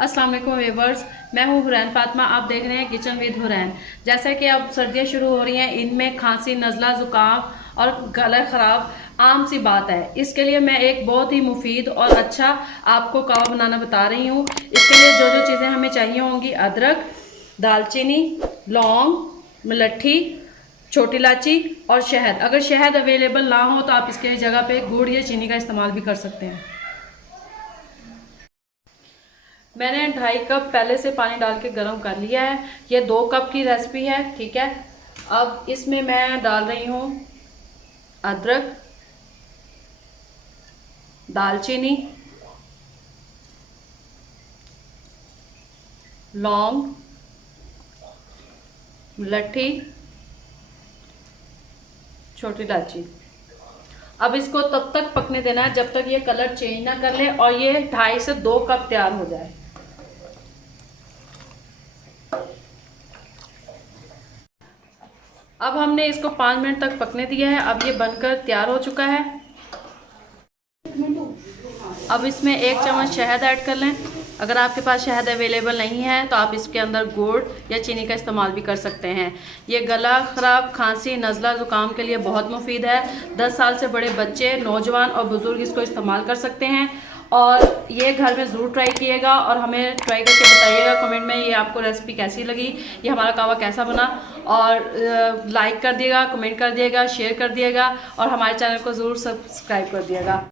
अस्सलाम वालेकुम व्यूअर्स, मैं हूँ हुरैन फातिमा। आप देख रहे हैं किचन विद हुरैन। जैसा कि अब सर्दियाँ शुरू हो रही हैं, इनमें खांसी, नज़ला, ज़ुकाम और गला ख़राब आम सी बात है। इसके लिए मैं एक बहुत ही मुफीद और अच्छा आपको कावा बनाना बता रही हूँ। इसके लिए जो जो चीज़ें हमें चाहिए होंगी: अदरक, दालचीनी, लौंग, मलट्ठी, छोटी इलायची और शहद। अगर शहद अवेलेबल ना हो तो आप इसके जगह पे गुड़ या चीनी का इस्तेमाल भी कर सकते हैं। मैंने 2.5 कप पहले से पानी डाल के गर्म कर लिया है। ये 2 कप की रेसिपी है, ठीक है। अब इसमें मैं डाल रही हूँ अदरक, दालचीनी, लौंग, लट्ठी, छोटी इलायची। अब इसको तब तक पकने देना है जब तक ये कलर चेंज ना कर ले और ये 2.5 से 2 कप तैयार हो जाए। अब हमने इसको 5 मिनट तक पकने दिया है। अब ये बनकर तैयार हो चुका है। अब इसमें 1 चम्मच शहद ऐड कर लें। अगर आपके पास शहद अवेलेबल नहीं है तो आप इसके अंदर गुड़ या चीनी का इस्तेमाल भी कर सकते हैं। ये गला ख़राब, खांसी, नज़ला, ज़ुकाम के लिए बहुत मुफीद है। 10 साल से बड़े बच्चे, नौजवान और बुज़ुर्ग इसको इस्तेमाल कर सकते हैं। और ये घर में ज़रूर ट्राई कीजिएगा और हमें ट्राई करके बताइएगा कमेंट में ये आपको रेसिपी कैसी लगी, ये हमारा कावा कैसा बना। और लाइक कर दिएगा, कमेंट कर दिएगा, शेयर कर दिएगा और हमारे चैनल को ज़रूर सब्सक्राइब कर दिएगा।